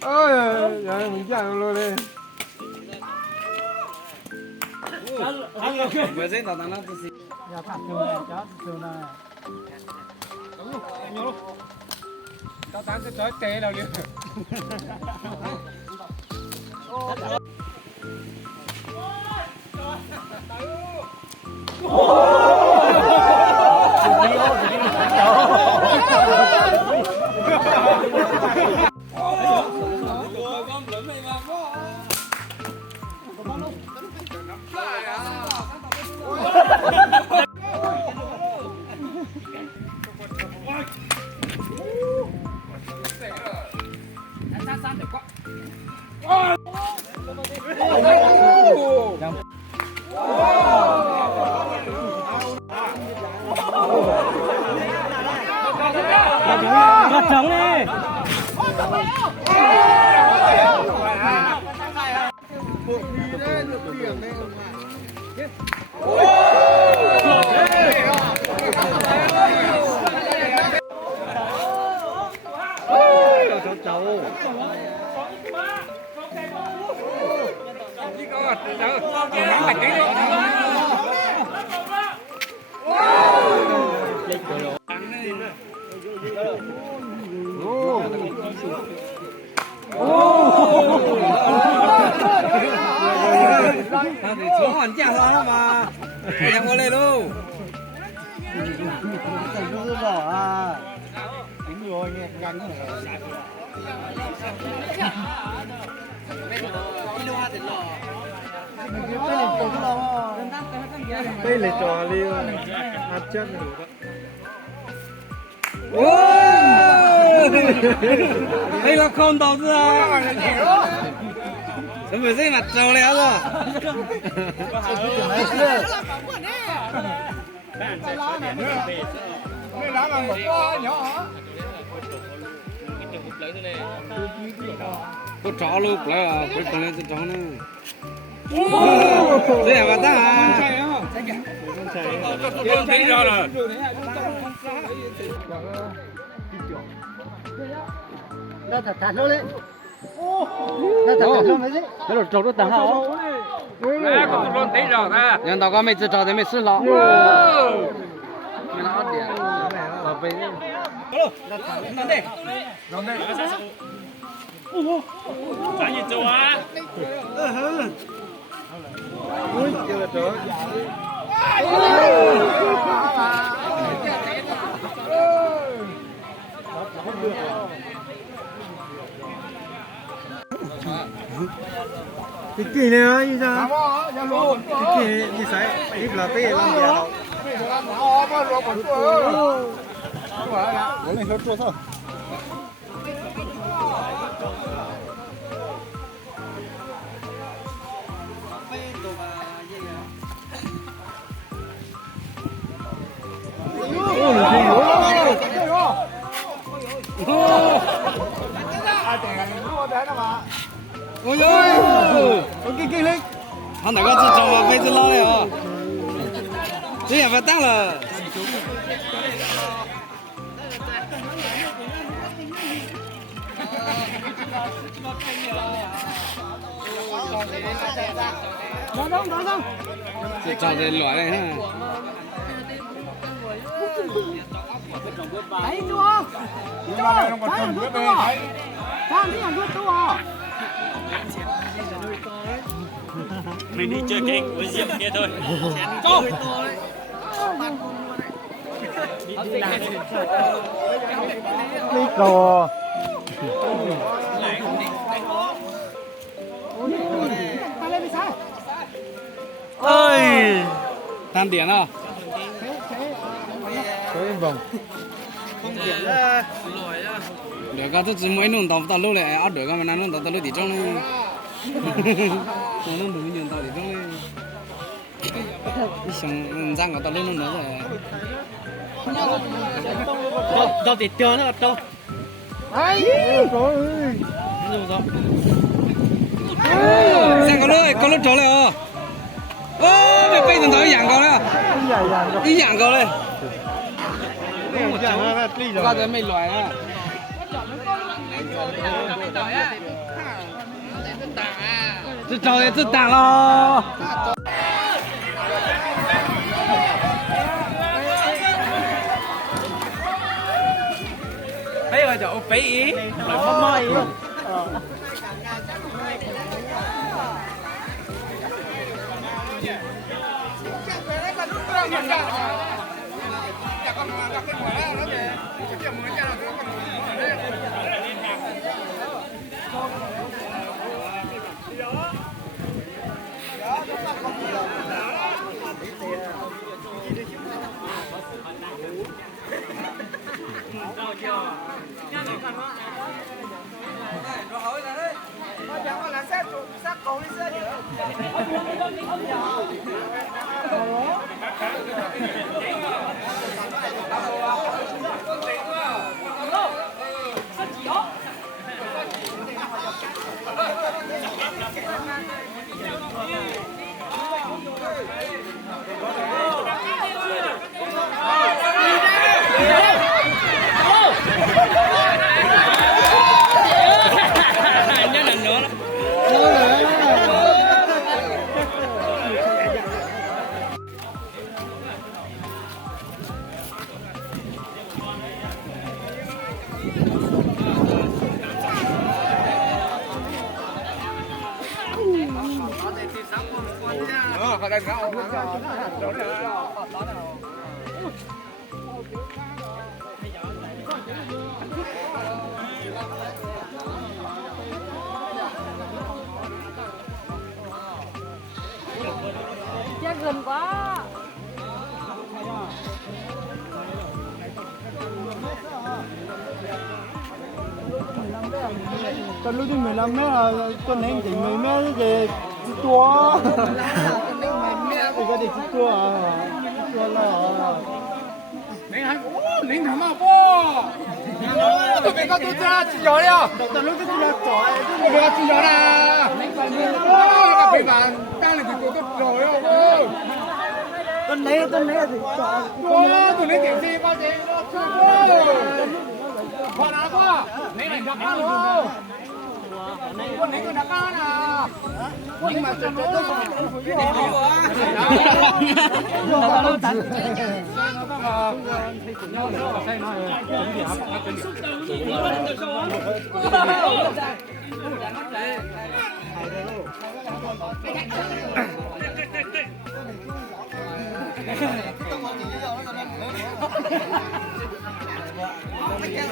ơi giờ mình chạy luôn đi vừa dễ tao nó gì giờ thẳng đường này chó đường này tao tán cái chói tê đâu liền Gạt trống đi. tao thì xuống hoàn chả lo mà em qua đây luôn Thành rất đỏ à. Đúng rồi, nghe cắn rồi. đây là trò liêu hạt chân đây là con tàu ra chuẩn bị dây mặt trâu léo rồi đây lá là một con nhỏ có chó luôn lại cái con này cái chó nữa dễ mà ta không thấy ra rồi Nó thật thật luôn đấy. Nó thật thật luôn đấy chứ. Nó đổ trống nó tàng hảo. nè còn luôn thấy rồi ta nhưng tao có mấy隻trâu thì mấy sức lọ mày nó điểm bảo vệ trả gì cho á ui chưa là trời Cái kỳ này á, như sao? Cái kỳ như sấy, ít là tê lắm kìa đâu. Này hết chua thôi. ôi ơi cái lên thằng này có chỉ trâu mà phải chỉ lo này à chứ phải tăng là Đó. chỉ trâu thì loại này ha Đấy chưa? Chưa. Sao đi ăn đuôi to. Mình đi chơi kênh với Diệp kia thôi. Đi đồ. ơi tam điểm à tới vòng được cái tôi chỉ mới nung tàu lâu này ăn được cái mà nung tàu lâu thì trong này nó đúng nhiều tàu thì trong này xong răng của tàu lâu nữa rồi Đâu thì chờ nó đâu. ai trời ơi Đâu. Sang có lúc trốn lại ô mày bây giờ tới dạng câu đấy đi dạng câu đấy qua tới mày loài á这找的这打了。bây giờ chỗ phí ý lại không mơ ý Chắc gần quá. Con lúc 15 mét là con ném chỉ 10 mét về tua. Thì có thể tua à. Tua là. Ném thằng mà bố. Tụi mình có tụi ra chỉ giỏi đi à? Tao lúc cái là giỏi. Tụi mình có chỉ giỏi à? Các bạn đang là tụi tôi giỏi à bố. Con lấy thì giỏi. Tụi lấy tiền gì bao giờ nó chưa bố. Còn nào quá? Ném này đặt ăn luôn. Con ném con đặt ăn à? Nhưng mà tôi không phải biết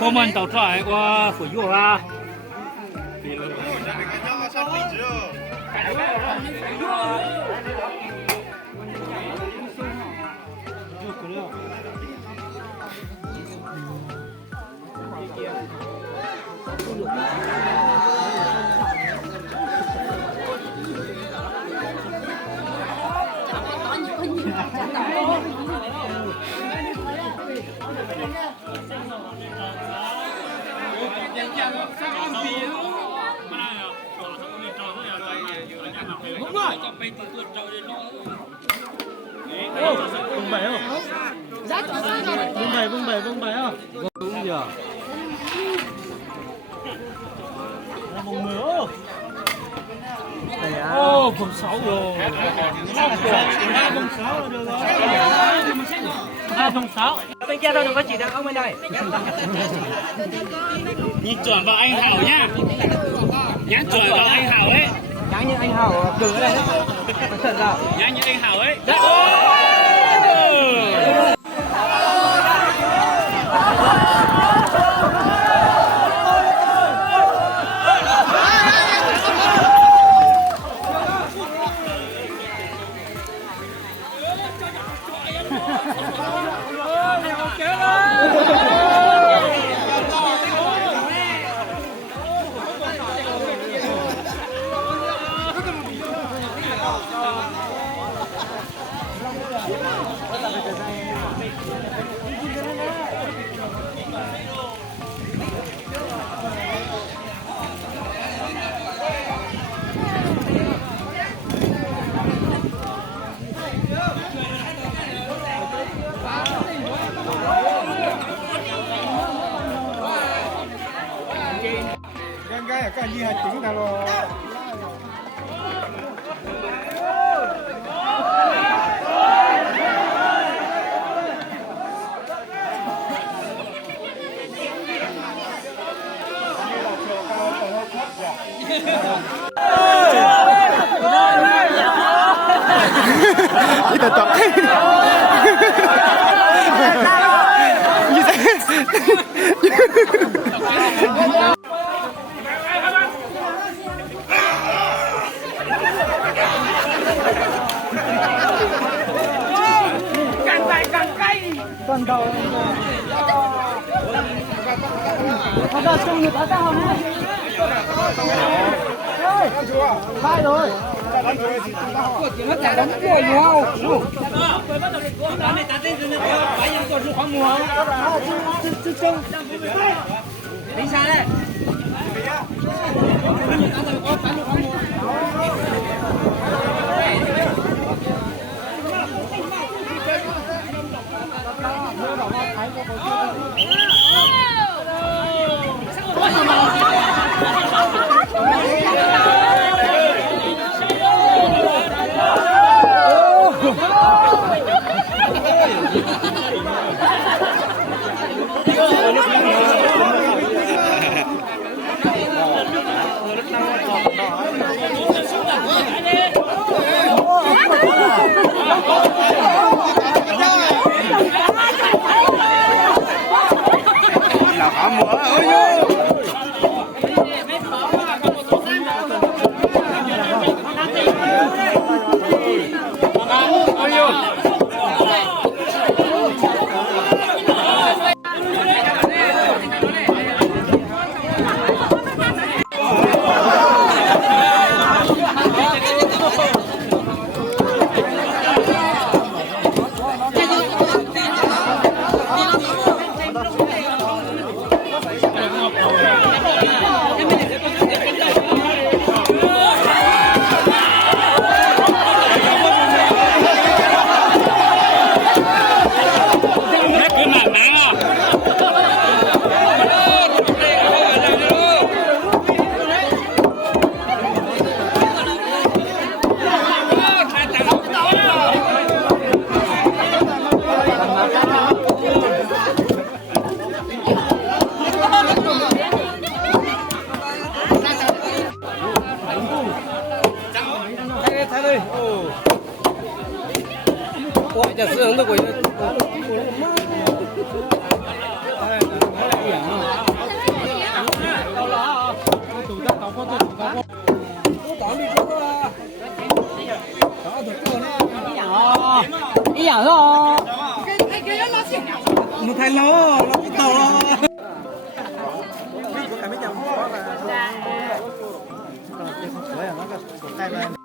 我们到出来我回去啦。Đúng rồi. Vung bể không? Vung bể không? Đúng giờ. Vung mưa. Ô, vùng 6 rồi. 6 là được rồi. 2 vùng 6. Bên kia đâu đừng có chỉ được ông bên đây. Nhìn chuẩn vào anh Hảo nhá. Nhắn chuẩn vào anh Hảo ấy. Nhắn như anh Hảo cứng ở đây đấy. Thật ra. Nhắn như anh Hảo ấy. Đấy. 頂得咯。呢度作。干到了，他到中午他到好呢。快rồi. Nó chạy đóng mùa mùa. Đi xa đây. Ôi, chả sướng được rồi. Ý giảng rồi. Một thầy lô, nó cũng to lo. Cái